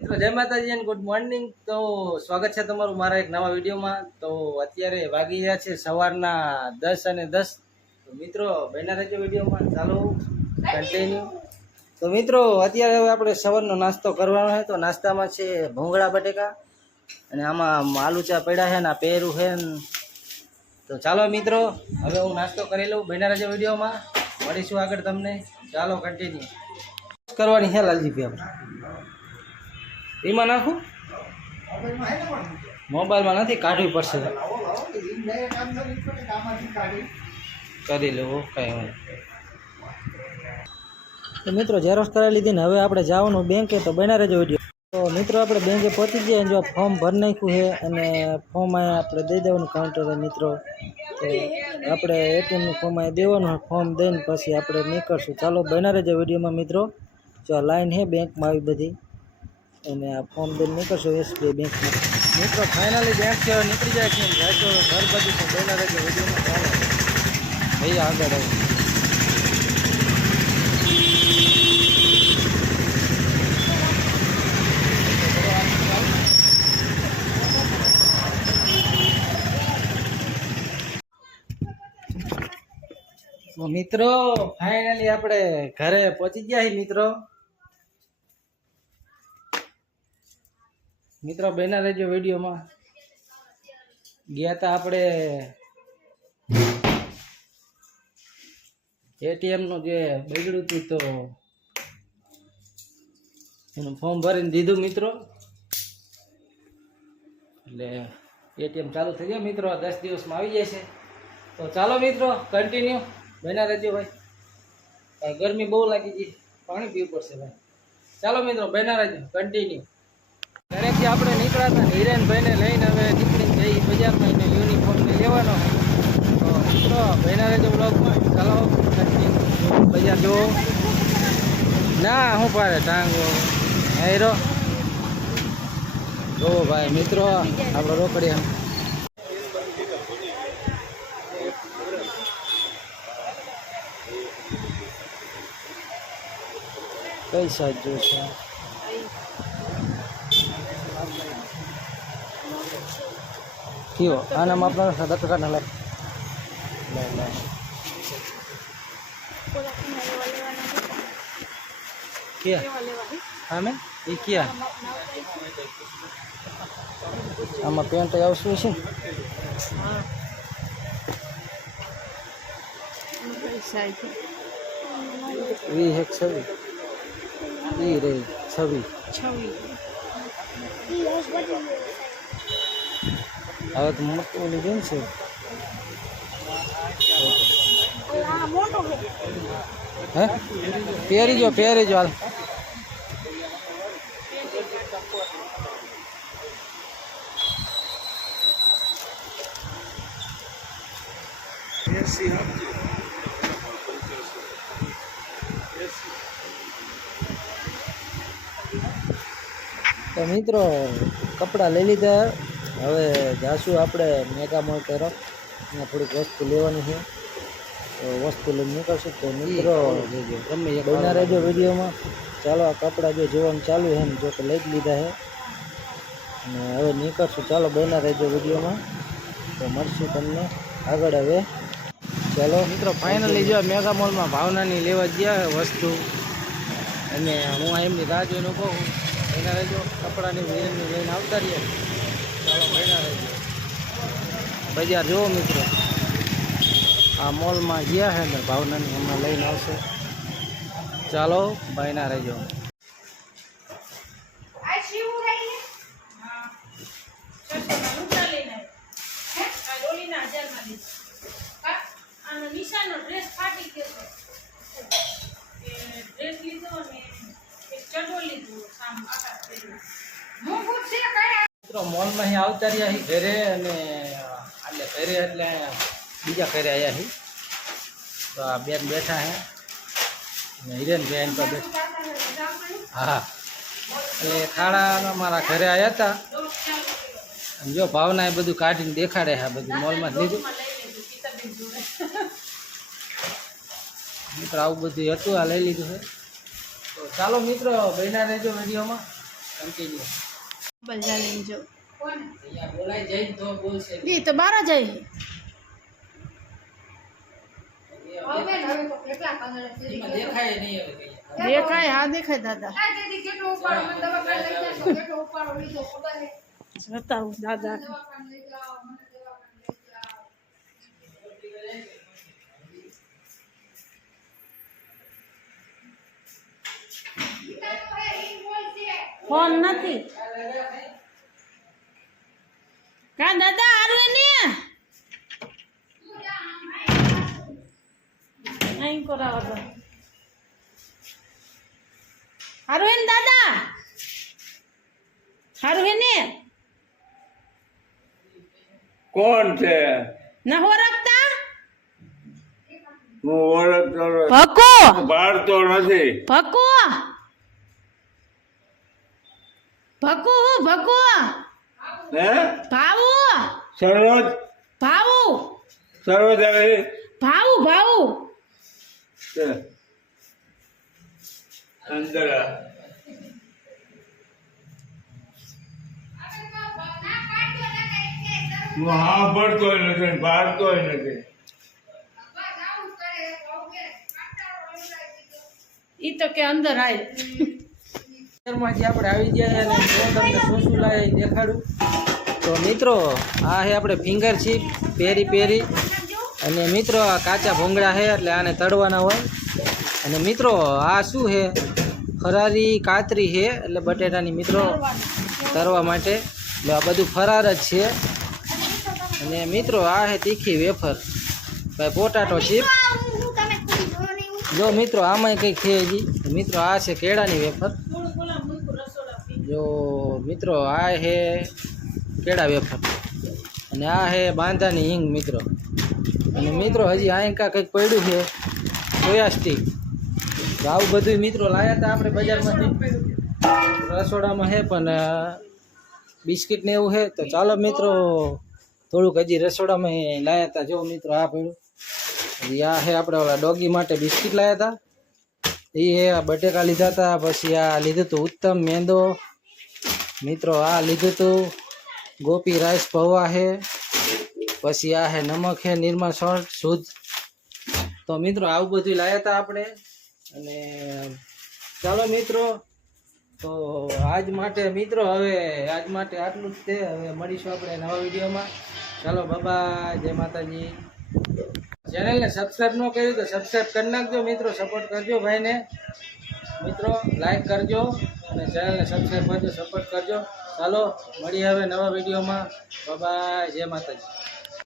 મિત્રો જય માતાજી અને ગુડ મોર્નિંગ. તો સ્વાગત છે તમારું મારા એક નવા વિડીયોમાં. તો અત્યારે વાગી ગયા છે સવારના 10:10. તો મિત્રો બન્યા રહેજો વિડીયોમાં, ચાલો કન્ટિન્યુ. તો મિત્રો અત્યારે હવે આપણે સવારનો નાસ્તો કરવાનો છે. તો નાસ્તામાં છે ભૂંગળા બટેકા અને આમાં આલુ ચા પડ્યા છે ને આ પેરું છે ને. તો ચાલો મિત્રો હવે હું નાસ્તો કરી લઉં. બન્યા રહેજો વિડીયોમાં, મળીશું આગળ તમને. ચાલો કન્ટિન્યુ કરવાની છે લાલજીભાઈ. આપણે એમાં નાખું, મોબાઈલમાં નથી, કાઢવી પડશે. કરી લેવું કાંઈ હોય. તો મિત્રો ઝેરોક્ષ કરાવી લીધી ને હવે આપણે જવાનું બેંકે. તો બના રહેજો વિડીયો. તો મિત્રો આપણે બેંકે પહોંચી ગયા. જો ફોર્મ ભરી નાખ્યું છે અને ફોર્મ અહીંયા આપણે દઈ દેવાનું કાઉન્ટરે. મિત્રો તો આપણે એટીએમનું ફોર્મ અહીંયા દેવાનું, ફોર્મ દઈને પછી આપણે નીકળશું. ચાલો બના રહેજો વિડીયોમાં. મિત્રો જો આ લાઈન છે બેંકમાં આવી બધી, અને આ ફોર્મ દઈને નીકળશો એસબીઆઈ બેંકમાં. મિત્રો ફાઇનલી બેંક છે નીકળી જાય છે. જાજો ઘર બાજુ તો બના રહેજો વિડીયોમાં. ચાલો ભાઈ આગળ આવું. મિત્રો ફાઇનલી આપણે ઘરે પહોંચી ગયા છીએ. મિત્રો બના રહેજો વિડીયોમાં. ગયા હતા આપણે એટીએમ નું જે બગડ્યું હતું તો એનું ફોર્મ ભરીને દીધું મિત્રો. એટલે એટીએમ ચાલુ થઈ ગયા મિત્રો. 10 દિવસમાં આવી જશે. તો ચાલો મિત્રો કન્ટિન્યુ બના રહેજો ભાઈ. ગરમી બહુ લાગી ગઈ, પાણી પીવું પડશે ભાઈ. ચાલો મિત્રો બના રહેજો કન્ટિન્યુ. ઘરેથી આપણે નીકળ્યા હતા હિરેનભાઈને લઈને હવે નીકળીને જઈ બજારમાં એને યુનિફોર્મને લેવાનો. તો મિત્રો બના રહેજો બ્લોગમાં. ચાલો કન્ટિન્યુ. બજાર જો ના હું પાડે ટાંગો હેરો જો ભાઈ. મિત્રો આપણે રોકડી કઈ સાઈડ જોશે? કયો આનામાં આપણને સદા ટકા લાગે. ક્યાં હા મેં એ ક્યાં આમાં પેન્ટ આવશું છે ને? વી એક છવી ઈ રે છવી હવે તો મોટું લીધું છે. હે પહેરી જો હાલ. તો મિત્રો કપડાં લઈ લીધા. હવે જાશું આપણે મેગા મોલ તરફ. ત્યાં થોડીક વસ્તુ લેવાની છે. તો વસ્તુ લઈને નીકળશું. તો મિત્રો ગમે બના રહેજો વિડીયોમાં. ચાલો આ કપડાં જો જોવાનું ચાલુ છે ને, જો કે લઈ જ લીધા છે અને હવે નીકળશું. ચાલો બના રહેજો વિડીયોમાં. તો મળશું તમને આગળ હવે. ચાલો મિત્રો ફાઇનલી જો મેગા મોલમાં ભાવનાની લેવા ગયા વસ્તુ, અને હું એમની રાહ જોઈને ઊભો છું. બના રહેજો કપડાની વિરનની લઈને આવતા રહીએ. ચાલો બના રહેજો. બજાર જુઓ મિત્રો, આ મોલમાં ગયા છે ને ભાવનાની હમણાં લઈને આવશે. ચાલો બના રહેજો. મિત્રો મોલમાં અહીં આવતા રહ્યા છીએ ઘરે, અને એટલે ઘરે એટલે બીજા ઘરે આવ્યા છીએ. તો આ બેન બેઠા છે અને હિરેન બેન તો બેઠા. હા એટલે ખાડા મારા ઘરે આવ્યા હતા. જો ભાવના એ બધું કાઢીને દેખાડે છે. બધું મોલમાં લીધું. મિત્રો આવું બધું હતું, આ લઈ લીધું છે. તો ચાલો મિત્રો બન્યા રહેજો વિડીયોમાં. કન્ટિન્યુ બલજા લઈને જો અહીંયા બોલાઈ જાય તો બોલશે ઈ તો બાર જાય એમાં દેખાય નહીં હવે કઈ દેખાય હા દેખાય દાદા બતાવું દાદા ફોન નથી કા દાદા આરવે ને અહીં કરાવો તો આરવે ને દાદા આરવે ને કોણ છે? ના હો રાખતા હું ઓળખતો નથી. ભકો બાળતો નથી. ભકો ભકો ભકો હે ભાવુ સરોજ ભાવુ સરોજ આવી ભાવુ ભાવુ છે. અંદર આ. હું સાંભળતોય નથી બાળતોય નથી. ઈ તો કે અંદર આય માંથી આપણે આવી ગયા છે અને હું તમને શું શું લાવે એ દેખાડું તો મિત્રો આ છે આપણે ફિંગર ચીપ પેરી પેરી અને મિત્રો આ કાચા ભૂંગળા છે એટલે આને તળવાના હોય અને મિત્રો આ શું છે ફરારી કાતરી છે એટલે બટેટાની મિત્રો તળવા માટે એટલે આ બધું ફરાર જ છે અને મિત્રો આ છે તીખી વેફર ભાઈ પોટાટો ચીપ જો મિત્રો આમાંય કંઈક છે હજી મિત્રો આ છે કેળાની વેફર જો મિત્રો આ છે કેળા વેફર અને આ છે બાંધાની હિંગ મિત્રો અને મિત્રો હજી આ કંઈક પડ્યું છે સોયા સ્ટીક તો આવું બધું મિત્રો લાવ્યા હતા આપણે બજારમાંથી રસોડામાં છે પણ બિસ્કિટ ને એવું છે તો ચાલો મિત્રો થોડુંક હજી રસોડામાં લાવ્યા હતા જો મિત્રો આ પડ્યું આ છે આપણે ઓલા ડોગી માટે બિસ્કિટ લાવ્યા હતા એ બટેકા લીધા હતા પછી આ લીધું હતું ઉત્તમ મેંદો મિત્રો આ લીધું હતું ગોપી રાઈસ પૌવા છે પછી આ છે નમક છે નિર્મા સોલ્ટ શુદ્ધ તો મિત્રો આવું બધું લાવ્યા હતા આપણે અને ચાલો મિત્રો તો આજ માટે મિત્રો હવે આજ માટે આટલું જ છે હવે મળીશું આપણે નવા વિડીયોમાં ચાલો બાબા જય માતાજી ચેનલને સબસ્ક્રાઈબ ન કર્યું તો સબસ્ક્રાઈબ કરી નાખજો મિત્રો સપોર્ટ કરજો ભાઈને મિત્રો લાઈક કરજો અને ચેનલને સબસ્ક્રાઈબ કરજો સપોર્ટ કરજો ચાલો મળીએ હવે નવા વિડીયોમાં બાય જય માતાજી